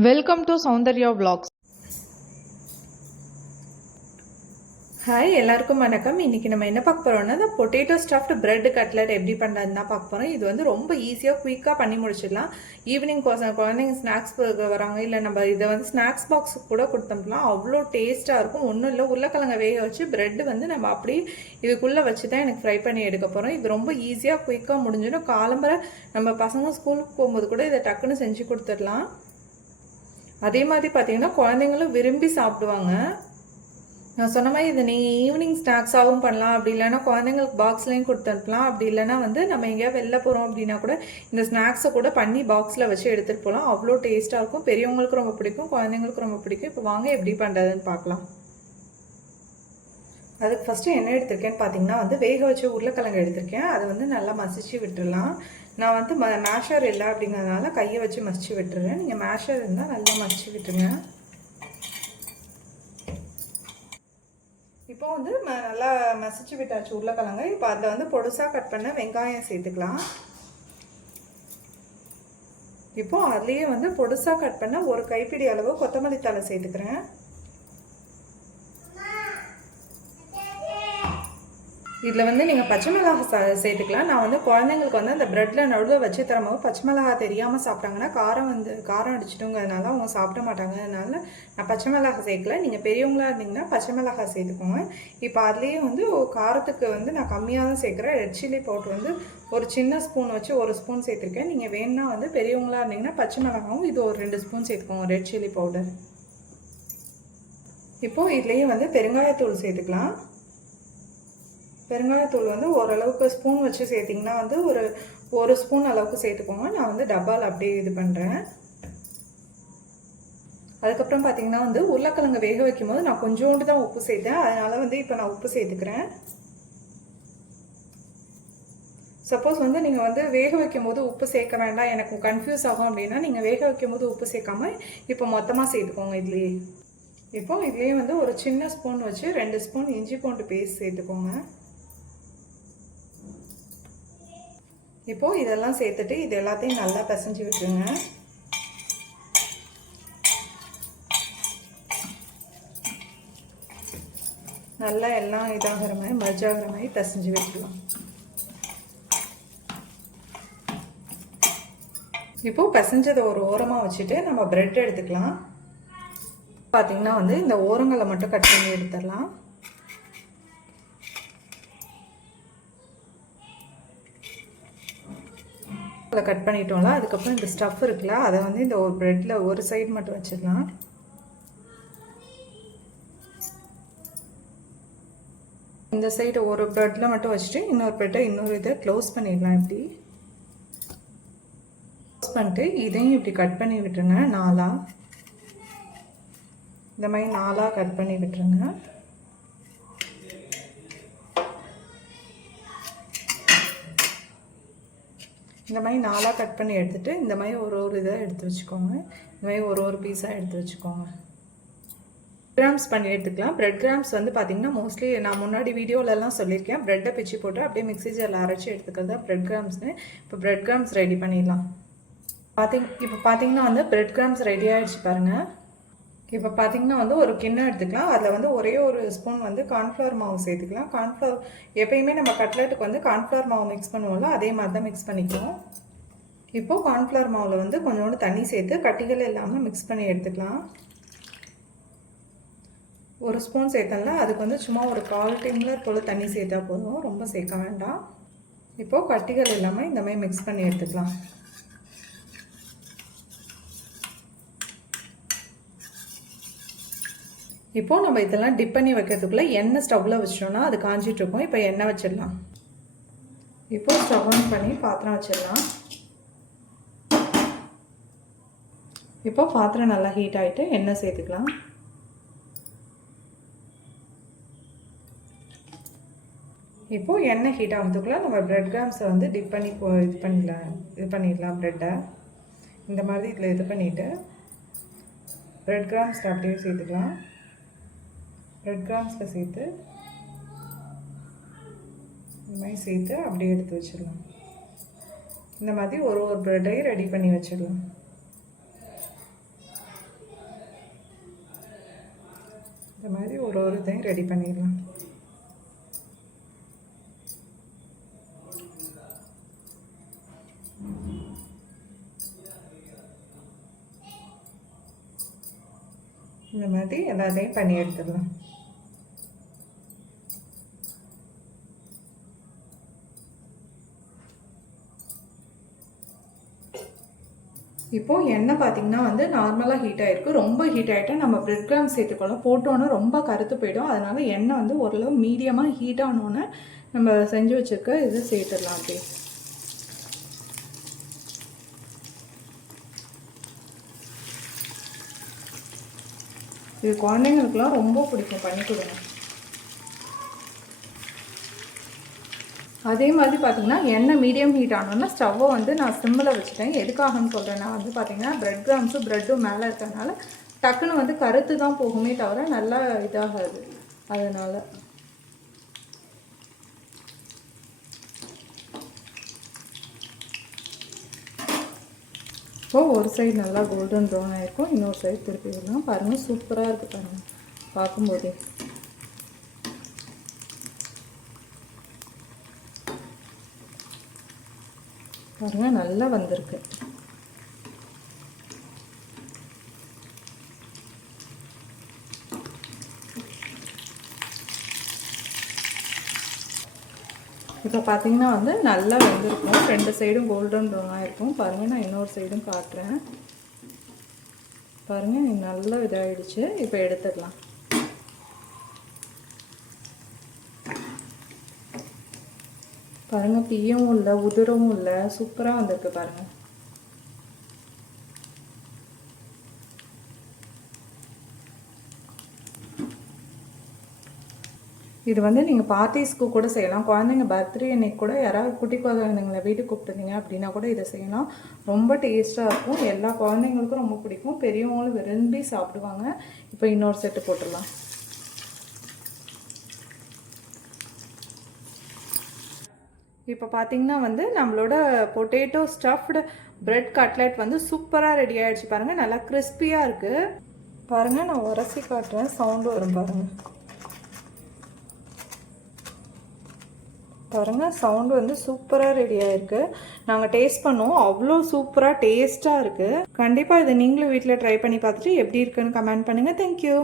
Welcome to Soundarya vlogs. Hi எல்லாருக்கும் வணக்கம். இன்றைக்கி நம்ம என்ன பார்க்க போகிறோம்னா இந்த பொட்டேட்டோ ஸ்டஃப்டு பிரெட் கட்லெட் எப்படி பண்ணுறதுன்னு தான் பார்க்க போகிறோம். இது வந்து ரொம்ப ஈஸியாக குயிக்காக பண்ணி முடிச்சிடலாம். ஈவினிங் குழந்தைங்க ஸ்நாக்ஸ் வராங்க, இல்லை நம்ம இதை வந்து ஸ்நாக்ஸ் பாக்ஸ் கூட கொடுத்தோம்லாம் அவ்வளோ டேஸ்ட்டாக இருக்கும். ஒன்றும் இல்லை, உருளைக்கிழங்க வேக வச்சு பிரெட் வந்து நம்ம அப்படியே இதுக்குள்ளே வச்சு தான் எனக்கு ஃப்ரை பண்ணி எடுக்க போகிறோம். இது ரொம்ப ஈஸியாக குயிக்காக முடிஞ்சிடும். காலம்பரை நம்ம பசங்க ஸ்கூலுக்கு போகும்போது கூட இதை டக்குன்னு செஞ்சு கொடுத்துடலாம். அதே மாதிரி பார்த்தீங்கன்னா குழந்தைங்களும் விரும்பி சாப்பிடுவாங்க. நான் சொன்ன மாதிரி இதை நீங்கள் ஈவினிங் ஸ்நாக்ஸாகவும் பண்ணலாம், அப்படி இல்லைன்னா குழந்தைங்களுக்கு பாக்ஸ்லேயும் கொடுத்து அனுப்பலாம். அப்படி இல்லைன்னா வந்து நம்ம எங்கேயாவது வெளில போகிறோம் அப்படின்னா கூட இந்த ஸ்நாக்ஸை கூட பண்ணி பாக்ஸில் வச்சு எடுத்துகிட்டு போகலாம். அவ்வளோ டேஸ்ட்டாக இருக்கும். பெரியவங்களுக்கு ரொம்ப பிடிக்கும், குழந்தைங்களுக்கு ரொம்ப பிடிக்கும். இப்போ வாங்க எப்படி பண்ணுறதுன்னு பார்க்கலாம். அதுக்கு ஃபஸ்ட்டு என்ன எடுத்திருக்கேன்னு பார்த்தீங்கன்னா வந்து வேக வச்சு உருளைக்கிழங்கு எடுத்திருக்கேன். அதை வந்து நல்லா மசிச்சு விட்டுடலாம். நான் வந்து மேஷர் இல்லை அப்படிங்கிறதுனால கையை வச்சு மசிச்சு விட்டுறேன். நீங்கள் மேஷர் இருந்தால் நல்லா மசிச்சு விட்டுருங்க. இப்போ வந்து நல்லா மசிச்சு விட்டாச்சு உருளைக்கிழங்கு. இப்போ அதில் வந்து பொடுசாக கட் பண்ண வெங்காயம் சேர்த்துக்கலாம். இப்போ அதுலேயே வந்து பொடுசாக கட் பண்ண ஒரு கைப்பிடி அளவு கொத்தமல்லி தழை சேர்த்துக்கிறேன். இதில் வந்து நீங்கள் பச்சை மிளகாய் சேர்த்துக்கலாம். நான் வந்து குழந்தைங்களுக்கு வந்து அந்த ப்ரெட்டில் நடுவில் வச்சு தரும்போது பச்சை மிளகாய் தெரியாமல் சாப்பிட்டாங்கன்னா காரம் அடிச்சிட்டுங்கிறதுனால அவங்க சாப்பிட மாட்டாங்க. அதனால நான் பச்சை மிளகாய் சேர்க்கல. நீங்கள் பெரியவங்களாக இருந்தீங்கன்னா பச்சை மிளகாய் சேர்த்துக்கோங்க. இப்போ அதுலேயே வந்து காரத்துக்கு வந்து நான் கம்மியாக தான் சேர்க்குறேன். ரெட் சில்லி பவுடர் வந்து ஒரு சின்ன ஸ்பூன் வச்சு ஒரு ஸ்பூன் சேர்த்துருக்கேன். நீங்கள் வேணுன்னா வந்து பெரியவங்களாக இருந்தீங்கன்னா பச்சை மிளகாவும் இது ஒரு 2 ஸ்பூன் சேர்த்துக்கோங்க, ரெட் சில்லி பவுடர். இப்போது இதுலேயே வந்து பெருங்காயத்தூள் சேர்த்துக்கலாம். பெருங்காயத்தூள் வந்து ஓரளவுக்கு ஸ்பூன் வச்சு சேர்த்திங்கன்னா வந்து ஒரு ஸ்பூன் அளவுக்கு சேர்த்துக்கோங்க. நான் வந்து டப்பாவில் அப்படியே இது பண்ணுறேன். அதுக்கப்புறம் பார்த்திங்கன்னா வந்து உருளைக்கிழங்கு வேக வைக்கும் போது நான் கொஞ்சோண்டு தான் உப்பு சேர்த்தேன். அதனால் வந்து இப்போ நான் உப்பு சேர்த்துக்கிறேன். சப்போஸ் வந்து நீங்கள் வந்து வேக வைக்கும் போது உப்பு சேர்க்க வேண்டாம், எனக்கு கன்ஃபியூஸ் ஆகும் அப்படின்னா நீங்கள் வேக வைக்கும் போது உப்பு சேர்க்காம இப்போ மொத்தமாக சேர்த்துக்கோங்க இதுலேயே. இப்போ இதுலேயே வந்து ஒரு சின்ன ஸ்பூன் வச்சு 2 ஸ்பூன் இஞ்சி பூண்டு பேஸ்ட் சேர்த்துக்கோங்க. இப்போது இதெல்லாம் சேர்த்துட்டு இது எல்லாத்தையும் நல்லா பிசைஞ்சு விட்டுருங்க. நல்லா எல்லாம் இதாகிற மாதிரி மர்ஜாகிற மாதிரி பிசைஞ்சு விட்டுருலாம். இப்போது பிசைஞ்சதை ஒரு ஓரமாக வச்சுட்டு நம்ம ப்ரெட் எடுத்துக்கலாம். பார்த்திங்கன்னா வந்து இந்த ஓரங்களை மட்டும் கட் பண்ணி எடுத்துடலாம். அதை கட் பண்ணிட்டோம்ல, அதுக்கப்புறம் இந்த ஸ்டஃப் இருக்குல்ல அதை வந்து இந்த ஒரு ப்ரெட்டில் ஒரு சைடு மட்டும் வச்சிடலாம். இந்த சைடு ஒரு ப்ரெட்டில் மட்டும் வச்சுட்டு இன்னொரு ப்ரெட்டை இன்னொரு இதை க்ளோஸ் பண்ணிடலாம். இப்படி க்ளோஸ் பண்ணிட்டு இதையும் இப்படி கட் பண்ணி விட்டுருங்க. 4 இந்த மாதிரி 4 கட் பண்ணி விட்டுருங்க. இந்த மாதிரி 4 கட் பண்ணி எடுத்துகிட்டு இந்த மாதிரி ஒரு இதை எடுத்து வச்சுக்கோங்க. இந்த மாதிரி ஒரு பீஸாக எடுத்து வச்சுக்கோங்க. கிராம்ஸ் பண்ணி எடுத்துக்கலாம். ப்ரெட் கிராம்ஸ் வந்து பார்த்திங்கன்னா மோஸ்ட்லி நான் முன்னாடி வீடியோலலாம் சொல்லியிருக்கேன். ப்ரெட்டை பிச்சு போட்டு அப்படியே மிக்ஸி ஜாரில் அரைச்சி எடுத்துக்கிறது தான் ப்ரெட் கிராம்ஸ்னு. இப்போ ப்ரெட் கிராம்ஸ் ரெடி பண்ணிடலாம். இப்போ பார்த்தீங்கன்னா வந்து ப்ரெட் கிராம்ஸ் ரெடி ஆகிடுச்சு பாருங்கள். இப்போ பார்த்திங்கன்னா வந்து ஒரு கிண்ணம் எடுத்துக்கலாம். அதில் வந்து ஒரே ஒரு ஸ்பூன் வந்து கார்ன்ஃப்ளவர் மாவு சேர்த்துக்கலாம். கார்ன்ஃப்ளவர் எப்பயுமே நம்ம கட்லெட்டுக்கு வந்து கார்ன்ஃப்ளவர் மாவு மிக்ஸ் பண்ணுவோம்ல, அதே மாதிரி தான் மிக்ஸ் பண்ணிக்குவோம். இப்போது கார்ன்ஃப்ளவர் மாவில் வந்து கொஞ்சோண்டு தண்ணி சேர்த்து கட்டிகள் இல்லாமல் மிக்ஸ் பண்ணி எடுத்துக்கலாம். ஒரு ஸ்பூன் சேர்த்தல, அதுக்கு வந்து சும்மா ஒரு 1/4 டம்ளர் போல் தண்ணி சேர்த்தா போதும், ரொம்ப சேர்க்க வேண்டாம். இப்போது கட்டிகள் இல்லாமல் இந்த மாதிரி மிக்ஸ் பண்ணி எடுத்துக்கலாம். இப்போது நம்ம இதெல்லாம் டிப் பண்ணி வைக்கிறதுக்குள்ளே எண்ணெய் ஸ்டவ்வில் வச்சிட்டோம்னா அது காஞ்சிட்ருக்கோம். இப்போ எண்ணெய் வச்சிடலாம். இப்போது ஸ்டவ் ஆன் பண்ணி பாத்திரம் வச்சிடலாம். இப்போ பாத்திரம் நல்லா ஹீட் ஆகிட்டு எண்ணெய் சேர்த்துக்கலாம். இப்போது எண்ணெய் ஹீட் ஆகிறதுக்குள்ளே நம்ம ப்ரெட் கிராம்ஸை வந்து டிப் பண்ணி இது பண்ணிடலாம். ப்ரெட்டை இந்த மாதிரி இதில் இது பண்ணிவிட்டு ப்ரெட் கிராம்ஸில் அப்படியே சேர்த்துக்கலாம். ப்ரெட் கிராம்ஸில் சேர்த்து இந்த மாதிரி சேர்த்து அப்படியே எடுத்து வச்சிடலாம். இந்த மாதிரி ஒரு ப்ரெட்டையும் ரெடி பண்ணி வச்சிடலாம். இந்த மாதிரி ஒரு இதையும் ரெடி பண்ணிடலாம். இந்த மாதிரி எல்லாத்தையும் பண்ணி எடுத்துடலாம். இப்போது எண்ணெய் பார்த்திங்கன்னா வந்து நார்மலாக ஹீட் ஆகிருக்கு. ரொம்ப ஹீட் ஆகிட்டா நம்ம பிரெட் கிராம் சேர்த்துக்கலாம். போட்டோன்னே ரொம்ப கருத்து போயிடும். அதனால் எண்ணெய் வந்து ஓரளவு மீடியமாக ஹீட் ஆனோன்னே நம்ம செஞ்சு வச்சுருக்க இது சேர்த்துடலாம். அப்படியே இது குழந்தைங்களுக்குலாம் ரொம்ப பிடிக்கும், பண்ணி கொடுங்க. அதே மாதிரி பார்த்திங்கன்னா எண்ணெய் மீடியம் ஹீட் ஆனோன்னா ஸ்டவ்வை வந்து நான் சிம்மில் வச்சுட்டேன். எதுக்காகன்னு சொல்கிறேன்னா வந்து பார்த்திங்கன்னா பிரெட் கிராம்ஸும் ப்ரெட்டும் மேலே இருக்கிறதுனால டக்குன்னு வந்து கருத்து தான் போகுமே தவிர நல்லா இதாகாது. அதனால் இப்போது ஒரு சைடு நல்லா கோல்டன் ப்ரௌன் ஆகிருக்கும், இன்னொரு சைடு திருப்பி விடலாம். பாருங்கள், சூப்பராக இருக்குது பாருங்கள் பார்க்கும்போதே. பாருங்கள் நல்லா வந்திருக்கு. இப்போ பார்த்தீங்கன்னா வந்து நல்லா வெந்திருக்கும். ரெண்டு சைடும் கோல்டன் ப்ரௌனாக இருக்கும். பாருங்கள், நான் இன்னொரு சைடும் காட்டுறேன். பாருங்கள், நல்லா இதாகிடுச்சு. இப்போ எடுத்துடலாம். பாருங்கள், தீயவும் இல்லை உதிரவும் இல்லை, சூப்பராக வந்திருக்கு பாருங்கள். இது வந்து நீங்கள் பார்ட்டிஸ்க்கு கூட செய்யலாம். குழந்தைங்க பர்த்டே அன்னைக்கு கூட யாராவது குட்டி குழந்தைங்களை வீட்டுக்கு கூப்பிட்டுருந்தீங்க அப்படின்னா கூட இதை செய்யலாம். ரொம்ப டேஸ்ட்டாக இருக்கும். எல்லா குழந்தைங்களுக்கும் ரொம்ப பிடிக்கும். பெரியவங்களும் விரும்பி சாப்பிடுவாங்க. இப்போ இன்னொரு செட்டு போட்டுடலாம். இப்போ பார்த்தீங்கன்னா வந்து நம்மளோட பொட்டேட்டோ ஸ்டஃப்டு பிரெட் கட்லெட் வந்து சூப்பராக ரெடி ஆகிடுச்சு. பாருங்கள், நல்லா கிறிஸ்பியாக இருக்குது. பாருங்கள், நான் உரசி காட்டுறேன், சவுண்டு வரும் பாருங்கள். பாருங்கள், சவுண்டு வந்து சூப்பராக ரெடி ஆகிருக்கு. நாங்கள் டேஸ்ட் பண்ணுவோம், அவ்வளோ சூப்பராக டேஸ்ட்டாக இருக்குது. கண்டிப்பாக இதை நீங்களும் வீட்டில் ட்ரை பண்ணி பார்த்துட்டு எப்படி இருக்குன்னு கமெண்ட் பண்ணுங்கள். தேங்க்யூ.